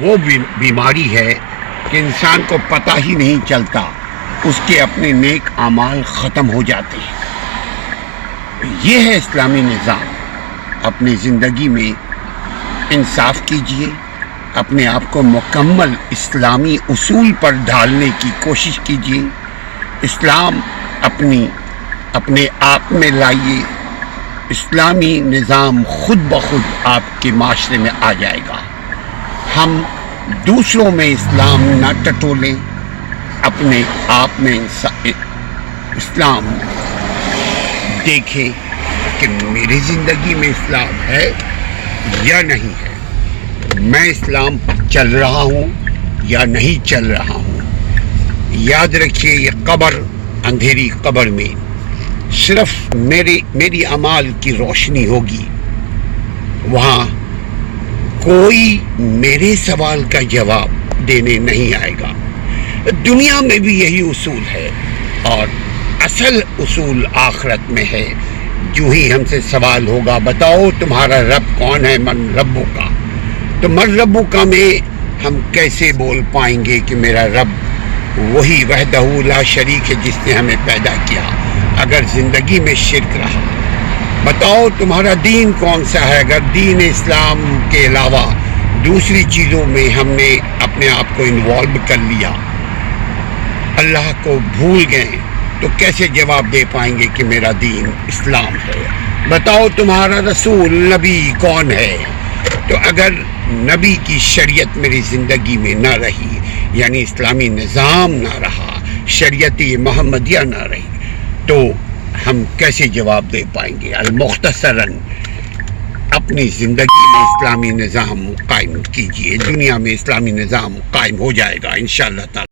وہ بیماری ہے کہ انسان کو پتہ ہی نہیں چلتا، اس کے اپنے نیک اعمال ختم ہو جاتے ہیں۔ یہ ہے اسلامی نظام۔ اپنی زندگی میں انصاف کیجئے، اپنے آپ کو مکمل اسلامی اصول پر ڈھالنے کی کوشش کیجئے، اسلام اپنے آپ میں لائیے، اسلامی نظام خود بخود آپ کے معاشرے میں آ جائے گا۔ ہم دوسروں میں اسلام نہ ٹٹولیں، اپنے آپ میں اسلام دیکھیں کہ میری زندگی میں اسلام ہے یا نہیں ہے، میں اسلام پر چل رہا ہوں یا نہیں چل رہا ہوں۔ یاد رکھیے، یہ قبر، اندھیری قبر میں صرف میری اعمال کی روشنی ہوگی، وہاں کوئی میرے سوال کا جواب دینے نہیں آئے گا۔ دنیا میں بھی یہی اصول ہے، اور اصل اصول آخرت میں ہے۔ جو ہی ہم سے سوال ہوگا، بتاؤ تمہارا رب کون ہے، من ربو کا، تو من ربو کا میں ہم کیسے بول پائیں گے کہ میرا رب وہی وحدہ لا شریک ہے جس نے ہمیں پیدا کیا، اگر زندگی میں شرک رہا۔ بتاؤ تمہارا دین کون سا ہے، اگر دین اسلام کے علاوہ دوسری چیزوں میں ہم نے اپنے آپ کو انوالو کر لیا، اللہ کو بھول گئے، تو کیسے جواب دے پائیں گے کہ میرا دین اسلام ہے؟ بتاؤ تمہارا رسول نبی کون ہے، تو اگر نبی کی شریعت میری زندگی میں نہ رہی، یعنی اسلامی نظام نہ رہا، شریعت محمدیہ نہ رہی، تو ہم کیسے جواب دے پائیں گے؟ المختصراً اپنی زندگی میں اسلامی نظام قائم کیجئے، دنیا میں اسلامی نظام قائم ہو جائے گا انشاءاللہ تعالی۔